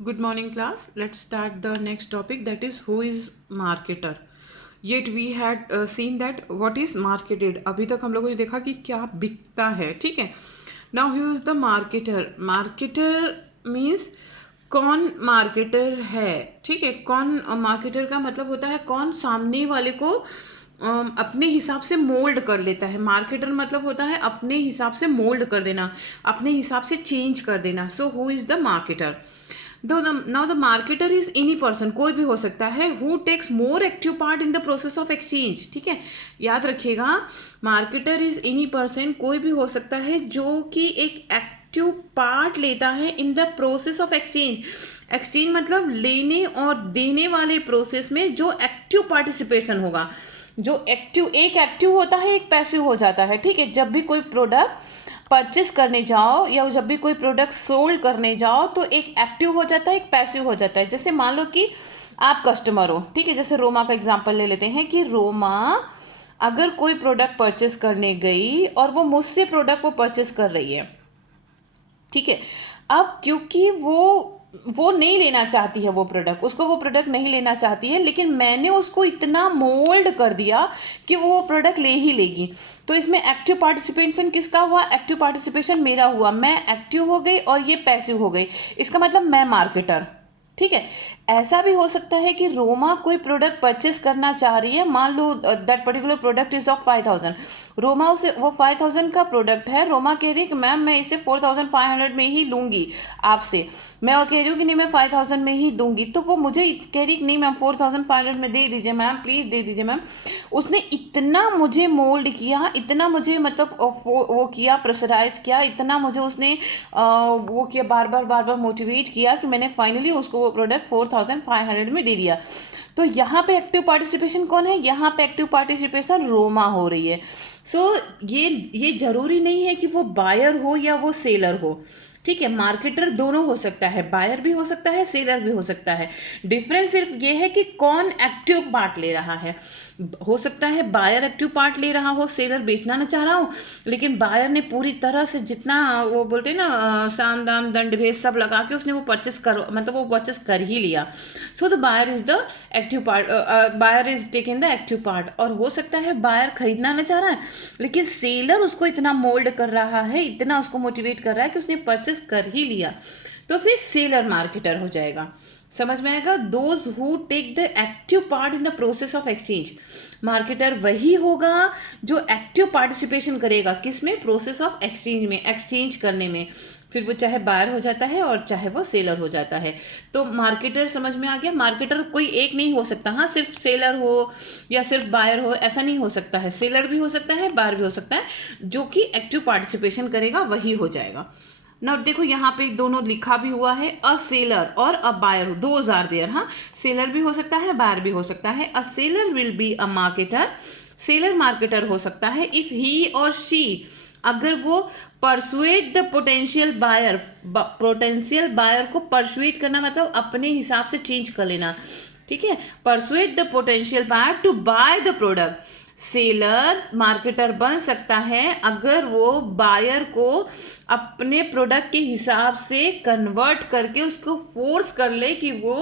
Good morning, class. Let's start the next topic, that is who is marketer. Yet we had seen that what is marketed. अभी तक हम लोगों ने देखा कि क्या बिकता है, ठीक है. Now who is the marketer? Marketer means कौन मार्केटर है, ठीक है. कौन मार्केटर का मतलब होता है कौन सामने वाले को अपने हिसाब से मोल्ड कर लेता है. मार्केटर मतलब होता है अपने हिसाब से मोल्ड कर देना, अपने हिसाब से चेंज कर देना. So who is the marketer? Now the marketer is any person, कोई भी हो सकता है, who takes more active part in the process of exchange. ठीक है, याद रखिएगा, मार्केटर इज एनी पर्सन, कोई भी हो सकता है जो कि एक एक्टिव पार्ट लेता है इन the process of exchange. Exchange मतलब लेने और देने वाले प्रोसेस में जो एक्टिव पार्टिसिपेशन होगा. जो एक्टिव, एक एक्टिव होता है एक पैसिव हो जाता है. ठीक है, जब भी कोई प्रोडक्ट परचेस करने जाओ या जब भी कोई प्रोडक्ट सोल्ड करने जाओ तो एक एक्टिव हो जाता है एक पैसिव हो जाता है. जैसे मान लो कि आप कस्टमर हो, ठीक है, जैसे रोमा का एग्जांपल ले लेते हैं कि रोमा अगर कोई प्रोडक्ट परचेस करने गई और वो मुझसे प्रोडक्ट वो परचेस कर रही है, ठीक है. अब क्योंकि वो नहीं लेना चाहती है वो प्रोडक्ट, उसको वो प्रोडक्ट नहीं लेना चाहती है, लेकिन मैंने उसको इतना मोल्ड कर दिया कि वो प्रोडक्ट ले ही लेगी. तो इसमें एक्टिव पार्टिसिपेशन किसका हुआ? एक्टिव पार्टिसिपेशन मेरा हुआ. मैं एक्टिव हो गई और ये पैसिव हो गई. इसका मतलब मैं मार्केटर. ठीक है, ऐसा भी हो सकता है कि रोमा कोई प्रोडक्ट परचेस करना चाह रही है. मान लो that particular product is of 5000. Roma उसे, वो 5000 का प्रोडक्ट है, रोमा कह रही है कि मैम मैं इसे 4500 में ही लूँगी आपसे. मैं कह रही हूँ कि नहीं मैं 5000 में ही दूंगी. तो वो मुझे कह रही कि नहीं मैम 4500 में दे दीजिए मैम, प्लीज़ दे दीजिए मैम. उसने इतना मुझे मोल्ड किया, इतना मुझे मतलब वो किया, प्रेशराइज किया, इतना मुझे उसने वो किया, बार बार मोटिवेट किया कि मैंने फाइनली उसको वो प्रोडक्ट 4500 में दे दिया. तो यहाँ पे एक्टिव पार्टिसिपेशन कौन है? यहाँ पे एक्टिव पार्टिसिपेशन रोमा हो रही है. सो ये जरूरी नहीं है कि वो बायर हो या वो सेलर हो. ठीक है, मार्केटर दोनों हो सकता है, बायर भी हो सकता है, सेलर भी हो सकता है. डिफरेंस सिर्फ ये है कि कौन एक्टिव पार्ट ले रहा है. हो सकता है बायर एक्टिव पार्ट ले रहा हो, सेलर बेचना ना चाह रहा हो, लेकिन बायर ने पूरी तरह से जितना वो बोलते हैं ना साम दाम दंड भेद सब लगा के उसने वो परचेस कर, मतलब वो परचेस कर ही लिया. So the buyer is the active part, buyer is taking the active part. और हो सकता है बायर खरीदना ना चाह रहा है, लेकिन सेलर उसको इतना मोल्ड कर रहा है, इतना उसको मोटिवेट कर रहा है कि उसने परचेस कर ही लिया. तो फिर सेलर मार्केटर हो जाएगा. समझ में आएगा? Those who take the active part in the process of exchange. Marketer वही होगा जो एक्टिव पार्टिसिपेशन करेगा किसमें? प्रोसेस ऑफ एक्सचेंज में, एक्सचेंज करने में. फिर वो चाहे बायर हो जाता है और चाहे वो सेलर हो जाता है. तो मार्केटर समझ में आ गया. मार्केटर कोई एक नहीं हो सकता, हाँ, सिर्फ सेलर हो या सिर्फ बायर हो ऐसा नहीं हो सकता है. सेलर भी हो सकता है, बायर भी हो सकता है. जो कि एक्टिव पार्टिसिपेशन करेगा वही हो जाएगा. ना देखो यहाँ पे दोनों लिखा भी हुआ है, अ सेलर और a buyer, those are there. हाँ, सेलर भी हो सकता है, बायर भी हो सकता है. A seller will be a marketer, seller marketer हो सकता है इफ ही और शी, अगर वो persuade the potential buyer, potential buyer को परसुएट करना मतलब अपने हिसाब से चेंज कर लेना. ठीक है, persuade the potential buyer to buy the product. Seller marketer बन सकता है अगर वो बायर को अपने प्रोडक्ट के हिसाब से कन्वर्ट करके उसको फोर्स कर ले कि वो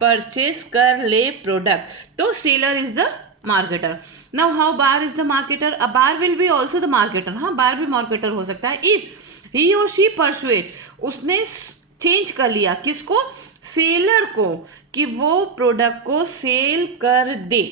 परचेस कर ले प्रोडक्ट. तो seller is the marketer. Now how buyer is the marketer? A buyer will be also the marketer. हाँ, बायर भी मार्केटर हो सकता है if he or she persuade, उसने चेंज कर लिया किसको? सेलर को, कि वो प्रोडक्ट को सेल कर दे.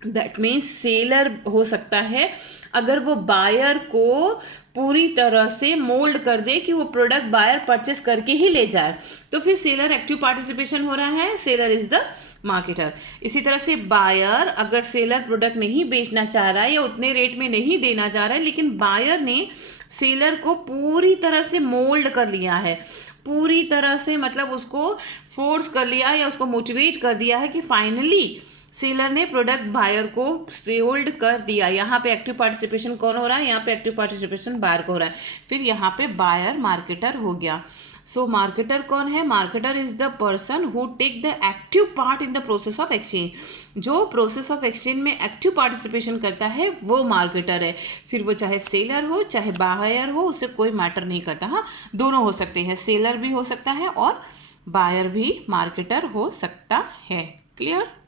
दैट मीन्स सेलर हो सकता है अगर वो बायर को पूरी तरह से मोल्ड कर दे कि वो प्रोडक्ट बायर परचेस करके ही ले जाए. तो फिर सेलर एक्टिव पार्टिसिपेशन हो रहा है, सेलर इज द मार्केटर. इसी तरह से बायर, अगर सेलर प्रोडक्ट नहीं बेचना चाह रहा है या उतने रेट में नहीं देना चाह रहा है, लेकिन बायर ने सेलर को पूरी तरह से मोल्ड कर लिया है, पूरी तरह से मतलब उसको फोर्स कर लिया या उसको मोटिवेट कर दिया है कि फाइनली सेलर ने प्रोडक्ट बायर को सोल्ड कर दिया. यहाँ पे एक्टिव पार्टिसिपेशन कौन हो रहा है? यहाँ पे एक्टिव पार्टिसिपेशन बायर को हो रहा है. फिर यहाँ पे बायर मार्केटर हो गया. सो मार्केटर कौन है? Marketer is the person who take the active part in the process of exchange. जो प्रोसेस ऑफ एक्सचेंज में एक्टिव पार्टिसिपेशन करता है वो मार्केटर है. फिर वो चाहे सेलर हो चाहे बायर हो, उससे कोई मैटर नहीं करता. हाँ, दोनों हो सकते हैं, सेलर भी हो सकता है और बायर भी मार्केटर हो सकता है। क्लियर?